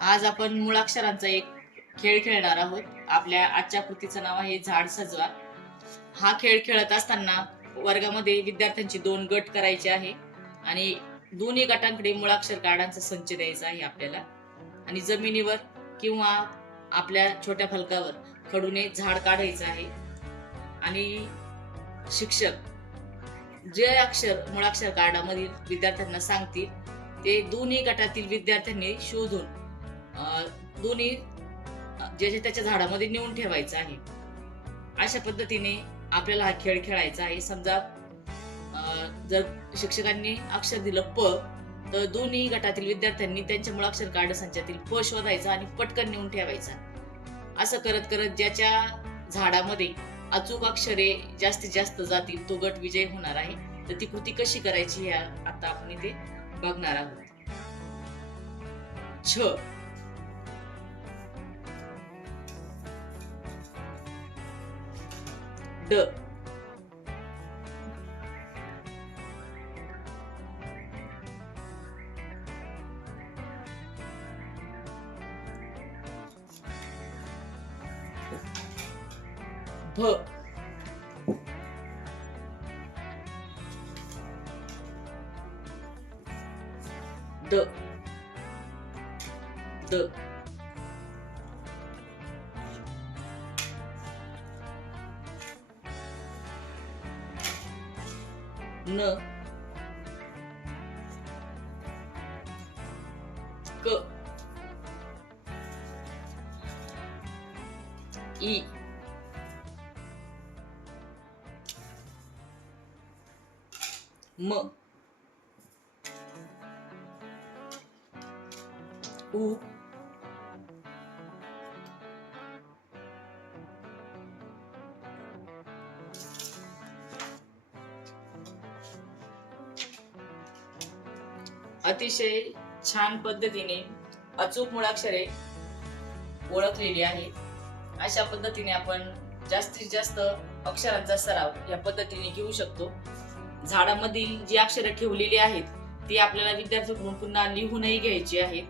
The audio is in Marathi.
आज आपण मुळाक्षरांचा एक खेळ खेळणार आहोत. आपल्या आजच्या कृतीचं नाव आहे झाड सजवा. हा खेळ खेळत असताना वर्गामध्ये विद्यार्थ्यांचे दोन गट करायचे आहे आणि दोन्ही गटांकडे मुळाक्षर गाडांचा संच द्यायचा आहे आपल्याला. आणि जमिनीवर किंवा आपल्या छोट्या फलकावर खडूने झाड काढायचं आहे. आणि शिक्षक जे अक्षर मुळाक्षर कार्डामधील विद्यार्थ्यांना सांगतील ते दोन्ही गटातील विद्यार्थ्यांनी शोधून दोन्ही जे ज्याच्या त्याच्या झाडामध्ये नेऊन ठेवायचं आहे. अशा पद्धतीने आपल्याला हा खेळ खेळायचा आहे. समजा जर शिक्षकांनी अक्षर दिलं प तर दोन्ही गटातील विद्यार्थ्यांनी त्यांच्या मुळाक्षर कार्ड संचातील प शोधायचा आणि पटकन नेऊन ठेवायचा. असं करत करत ज्याच्या झाडामध्ये अचूक अक्षरे जास्तीत जास्त जातील तो गट विजय होणार आहे. तर ती कृती कशी करायची हे आता आपण इथे बघणार आहोत. छ. the the the the 呢？个。一。梦乌。अतिशय छान पद्धतीने अचूक मुळाक्षरे ओळखलेली आहेत. अशा पद्धतीने आपण जास्तीत जास्त अक्षरांचा सराव या पद्धतीने घेऊ शकतो. झाडामधील जी अक्षरे ठेवलेली आहेत ती आपल्याला विद्यार्थ्यांकडून पुन्हा लिहूनही घ्यायची आहेत.